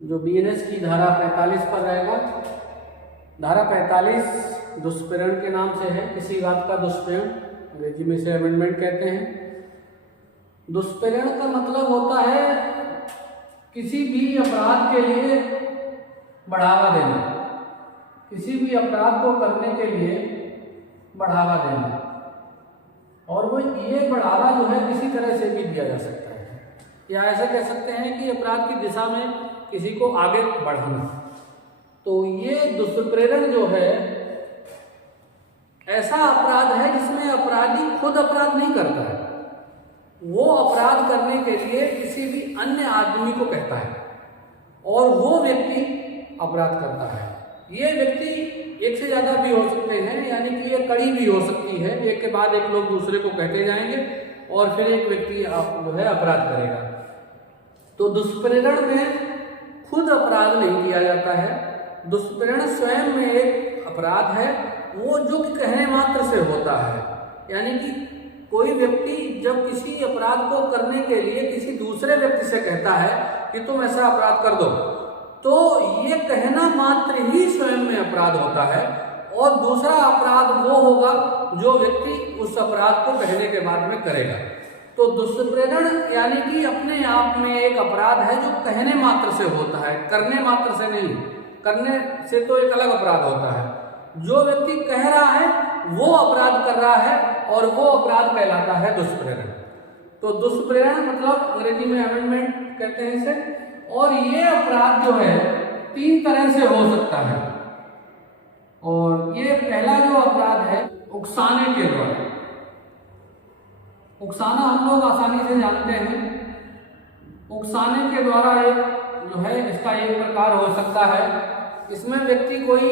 जो बीएनएस की धारा 45 पर रहेगा। धारा 45 दुष्प्रेरण के नाम से है, किसी बात का दुष्प्रेरण, अंग्रेजी में इसे अमेंडमेंट कहते हैं। दुष्प्रेरण का मतलब होता है किसी भी अपराध के लिए बढ़ावा देना, किसी भी अपराध को करने के लिए बढ़ावा देना, और वो ये बढ़ावा जो है किसी तरह से भी दिया जा सकता है, या ऐसा कह सकते हैं कि अपराध की दिशा में किसी को आगे बढ़ाना। तो ये दुष्प्रेरण जो है ऐसा अपराध है जिसमें अपराधी खुद अपराध नहीं करता है, वो अपराध करने के लिए किसी भी अन्य आदमी को कहता है और वो व्यक्ति अपराध करता है। ये व्यक्ति एक से ज्यादा भी हो सकते हैं, यानी कि ये कड़ी भी हो सकती है, एक के बाद एक लोग दूसरे को कहते जाएंगे और फिर एक व्यक्ति जो है अपराध करेगा। तो दुष्प्रेरण में खुद अपराध नहीं किया जाता है, दुष्प्रेरण स्वयं में एक अपराध है, वो जो कि कहने मात्र से होता है। यानी कि कोई व्यक्ति जब किसी अपराध को करने के लिए किसी दूसरे व्यक्ति से कहता है कि तुम ऐसा अपराध कर दो, तो ये कहना मात्र ही स्वयं में अपराध होता है, और दूसरा अपराध वो होगा जो व्यक्ति उस अपराध को कहने के बाद में करेगा। तो दुष्प्रेरण यानी कि अपने आप में एक अपराध है जो कहने मात्र से होता है, करने मात्र से नहीं। करने से तो एक अलग अपराध होता है, जो व्यक्ति कह रहा है वो अपराध कर रहा है और वो अपराध कहलाता है दुष्प्रेरण। तो दुष्प्रेरण मतलब अंग्रेजी में अमेंडमेंट कहते हैं इसे। और ये अपराध जो है 3 तरह से हो सकता है, और ये पहला जो अपराध है उकसाने के द्वारा। उकसाना हम लोग आसानी से जानते हैं, उकसाने के द्वारा एक जो है इसका एक प्रकार हो सकता है। इसमें व्यक्ति कोई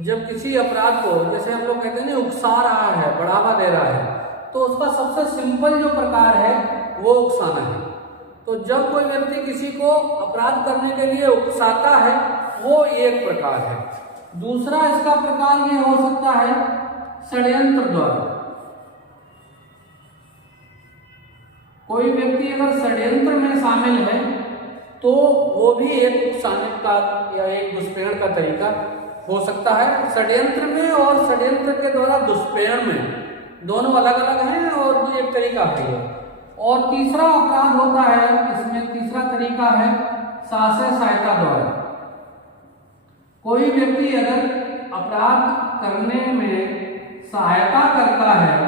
जब किसी अपराध को, जैसे हम लोग कहते हैं ना, उकसा रहा है, बढ़ावा दे रहा है, तो उसका सबसे सिंपल जो प्रकार है वो उकसाना है। तो जब कोई व्यक्ति किसी को अपराध करने के लिए उकसाता है वो एक प्रकार है। दूसरा इसका प्रकार ये हो सकता है षड्यंत्र द्वारा। कोई व्यक्ति अगर षड्यंत्र में शामिल है तो वो भी एक उकसाने का या एक दुष्प्रेरण का तरीका हो सकता है। षड्यंत्र में और षड्यंत्र के द्वारा दुष्प्रेरण में दोनों अलग अलग हैं और भी एक तरीका है। और तीसरा अपराध होता है, इसमें तीसरा तरीका है साहस सहायता द्वारा। कोई व्यक्ति अगर अपराध करने में सहायता करता है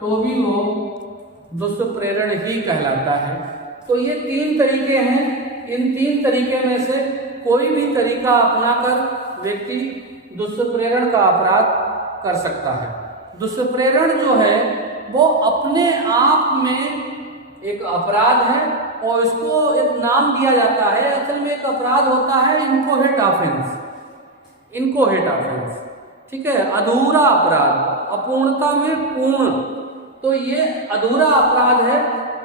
तो भी वो दुष्प्रेरण ही कहलाता है। तो ये 3 तरीके हैं, इन 3 तरीके में से कोई भी तरीका अपनाकर व्यक्ति दुष्प्रेरण का अपराध कर सकता है। दुष्प्रेरण जो है वो अपने आप में एक अपराध है और इसको एक नाम दिया जाता है। असल में एक अपराध होता है इनकोहेट ऑफेंस, इनकोहेट ऑफेंस, ठीक है, अधूरा अपराध, अपूर्णता में पूर्ण। तो ये अधूरा अपराध है,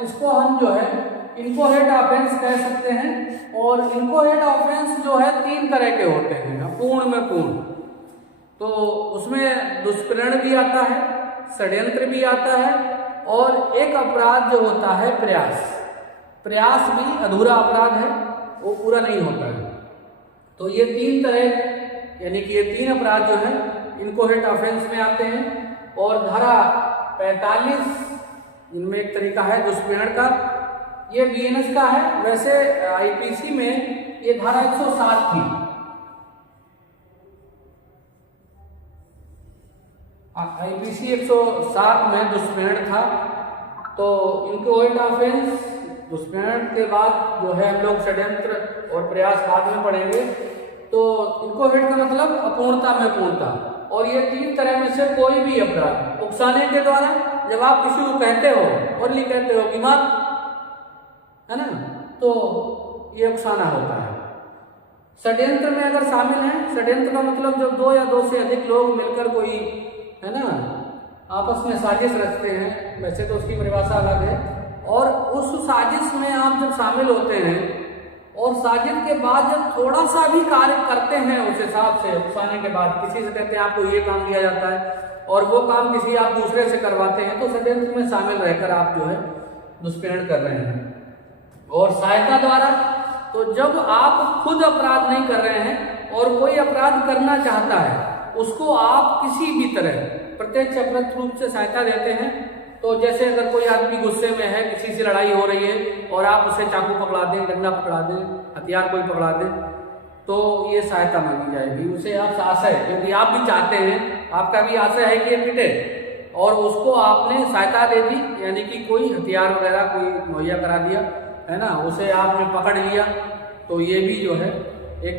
इसको हम जो है इनकोहेट ऑफेंस कह सकते हैं। और इनकोहेट ऑफेंस जो है 3 तरह के होते हैं, अपूर्ण में पूर्ण। तो उसमें दुष्प्रेरण भी आता है, षड्यंत्र भी आता है, और एक अपराध जो होता है प्रयास, प्रयास भी अधूरा अपराध है, वो पूरा नहीं होता है। तो ये 3 तरह, यानी कि ये 3 अपराध जो है इनकोहेट ऑफेंस में आते हैं। और धारा 45 इनमें एक तरीका है दुष्प्रेरण का, ये बीएनएस का है। वैसे आईपीसी में ये धारा 107 थी, आईपीसी 107 में दुष्प्रेरण था। तो इनकोहेट ऑफेंस, दुष्प्रेरण के बाद जो है हम लोग षड्यंत्र और प्रयास बाद में पढ़ेंगे। तो इनकोहेट का मतलब अपूर्णता में पूर्णता, और ये 3 तरह में से कोई भी अपराध। उकसाने के द्वारा, जब आप किसी को कहते हो और कहते हो कि मत, है ना, तो ये उकसाना होता है। षड्यंत्र में अगर शामिल है, षड्यंत्र का मतलब जब 2 या 2 से अधिक लोग मिलकर कोई, है ना, आपस में साजिश रचते हैं, वैसे तो उसकी परिभाषा अलग है, और उस साजिश में आप जब शामिल होते हैं और साजिश के बाद जब थोड़ा सा भी कार्य करते हैं उस हिसाब से, उकसाने के बाद किसी से कहते हैं आपको ये काम दिया जाता है और वो काम किसी आप दूसरे से करवाते हैं, तो षड्यंत्र में शामिल रहकर आप जो है दुष्प्रेरण कर रहे हैं। और सहायता द्वारा, तो जब आप खुद अपराध नहीं कर रहे हैं और कोई अपराध करना चाहता है, उसको आप किसी भी तरह प्रत्यक्ष अप्रत्यक्ष रूप से सहायता देते हैं। तो जैसे अगर कोई आदमी गुस्से में है, किसी से लड़ाई हो रही है और आप उसे चाकू पकड़ा दें, डंडा पकड़ा दें, हथियार कोई पकड़ा दें, तो ये सहायता मांगी जाएगी। उसे आप आशय, क्योंकि आप भी चाहते हैं, आपका भी आशय है कि ये पिटे, और उसको आपने सहायता दे दी, यानी कि कोई हथियार वगैरह कोई मुहैया करा दिया, है ना, उसे आपने पकड़ लिया, तो ये भी जो है एक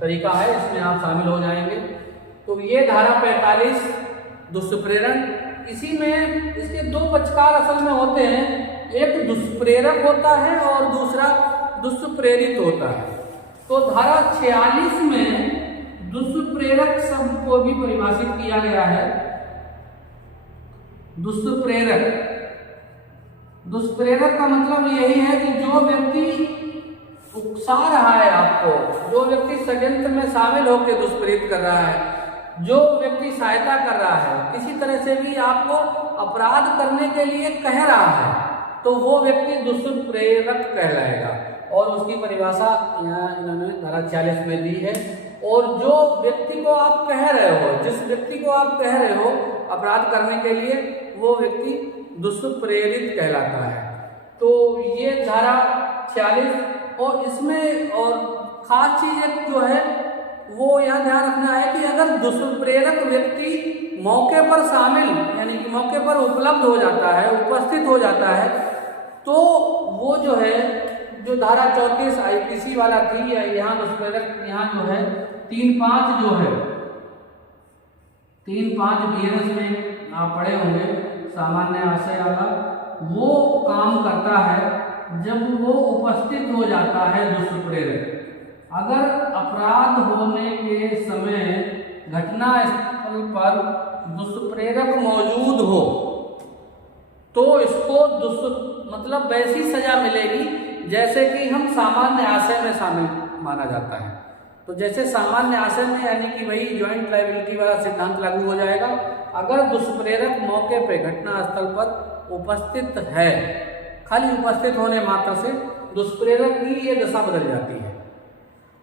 तरीका है, इसमें आप शामिल हो जाएंगे। तो ये धारा 45 दुष्प्रेरण, इसी में इसके दो पक्षकार असल में होते हैं, एक दुष्प्रेरक होता है और दूसरा दुष्प्रेरित होता है। तो धारा 46 में दुष्प्रेरक शब्द को भी परिभाषित किया गया है। दुष्प्रेरक, दुष्प्रेरक का मतलब यही है कि जो व्यक्ति उकसा रहा है आपको, जो व्यक्ति षड्यंत्र में शामिल होकर दुष्प्रेरित कर रहा है, जो व्यक्ति सहायता कर रहा है, किसी तरह से भी आपको अपराध करने के लिए कह रहा है, तो वो व्यक्ति दुष्प्रेरक कहलाएगा। और उसकी परिभाषा यहाँ इन्होंने धारा 46 में दी है। और जो व्यक्ति को आप कह रहे हो, जिस व्यक्ति को आप कह रहे हो अपराध करने के लिए, वो व्यक्ति दुष्प्रेरित कहलाता है। तो ये धारा 46, और इसमें और खास चीज एक जो है वो यह ध्यान रखना है कि अगर दुष्प्रेरक व्यक्ति मौके पर शामिल, यानी कि मौके पर उपलब्ध हो जाता है, उपस्थित हो जाता है, तो वो जो है, जो धारा 34 आईपीसी वाला थी, या यहाँ दुष्प्रेरक, यहाँ जो है 3-5 जो है, 3-5 बीएनएस में आप पढ़े होंगे, सामान्य आशय वाला, वो काम करता है जब वो उपस्थित हो जाता है दुष्प्रेरक। अगर अपराध होने के समय घटना स्थल पर दुष्प्रेरक मौजूद हो, तो इसको मतलब वैसी सजा मिलेगी जैसे कि हम सामान्य आशय में शामिल माना जाता है। तो जैसे सामान्य आशय में, यानी कि वही ज्वाइंट लायबिलिटी वाला सिद्धांत लागू हो जाएगा। अगर दुष्प्रेरक मौके पे घटना स्थल पर उपस्थित है, खाली उपस्थित होने मात्र से दुष्प्रेरक की ये दशा बदल जाती है।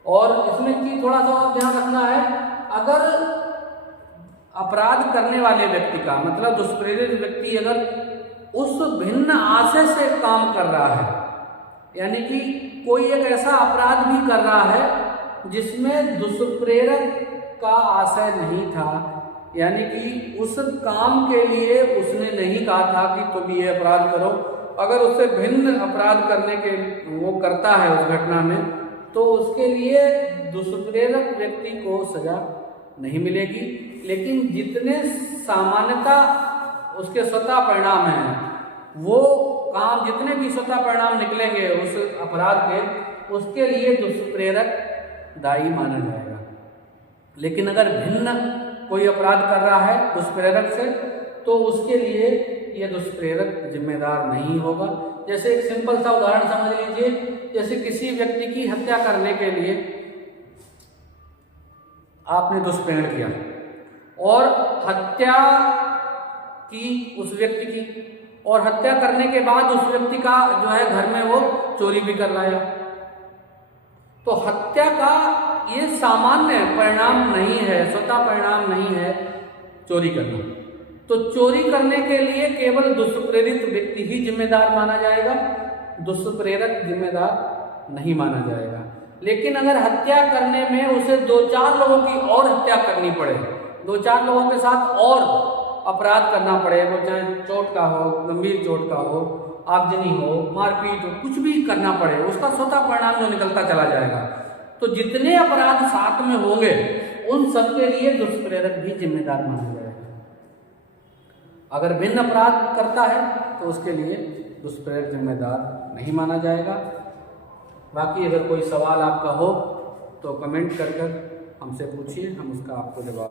और इसमें की थोड़ा सा और ध्यान रखना है, अगर अपराध करने वाले व्यक्ति का मतलब दुष्प्रेरित व्यक्ति अगर उस भिन्न आशय से काम कर रहा है, यानी कि कोई एक ऐसा अपराध भी कर रहा है जिसमें दुष्प्रेरक का आशय नहीं था, यानी कि उस काम के लिए उसने नहीं कहा था कि तुम ये अपराध करो, अगर उससे भिन्न अपराध करने के वो करता है उस घटना में, तो उसके लिए दुष्प्रेरक व्यक्ति को सजा नहीं मिलेगी। लेकिन जितने सामान्यता उसके स्वतः परिणाम हैं, वो काम जितने भी स्वतः परिणाम निकलेंगे उस अपराध के, उसके लिए दुष्प्रेरक दायी माना जाएगा। लेकिन अगर भिन्न कोई अपराध कर रहा है दुष्प्रेरक से, तो उसके लिए यह दुष्प्रेरक जिम्मेदार नहीं होगा। जैसे एक सिंपल सा उदाहरण समझ लीजिए, जैसे किसी व्यक्ति की हत्या करने के लिए आपने दुष्प्रेरण किया और हत्या की उस व्यक्ति की, और हत्या करने के बाद उस व्यक्ति का जो है घर में वो चोरी भी कर लाया, तो हत्या का ये सामान्य परिणाम नहीं है, स्वतः परिणाम नहीं है चोरी करना। तो चोरी करने के लिए केवल दुष्प्रेरित व्यक्ति ही जिम्मेदार माना जाएगा, दुष्प्रेरक जिम्मेदार नहीं माना जाएगा। लेकिन अगर हत्या करने में उसे 2-4 लोगों की और हत्या करनी पड़े, 2-4 लोगों के साथ और अपराध करना पड़े, वो चाहे चोट का हो, गंभीर चोट का हो, आगजनी हो, मारपीट हो, कुछ भी करना पड़े, उसका स्वतः परिणाम जो निकलता चला जाएगा। तो जितने अपराध साथ में होंगे उन सबके लिए दुष्प्रेरक भी जिम्मेदार माना जाएगा। अगर भिन्न अपराध करता है तो उसके लिए दुष्प्रेरक जिम्मेदार नहीं माना जाएगा। बाकी अगर कोई सवाल आपका हो तो कमेंट कर हमसे पूछिए, हम उसका आपको जवाब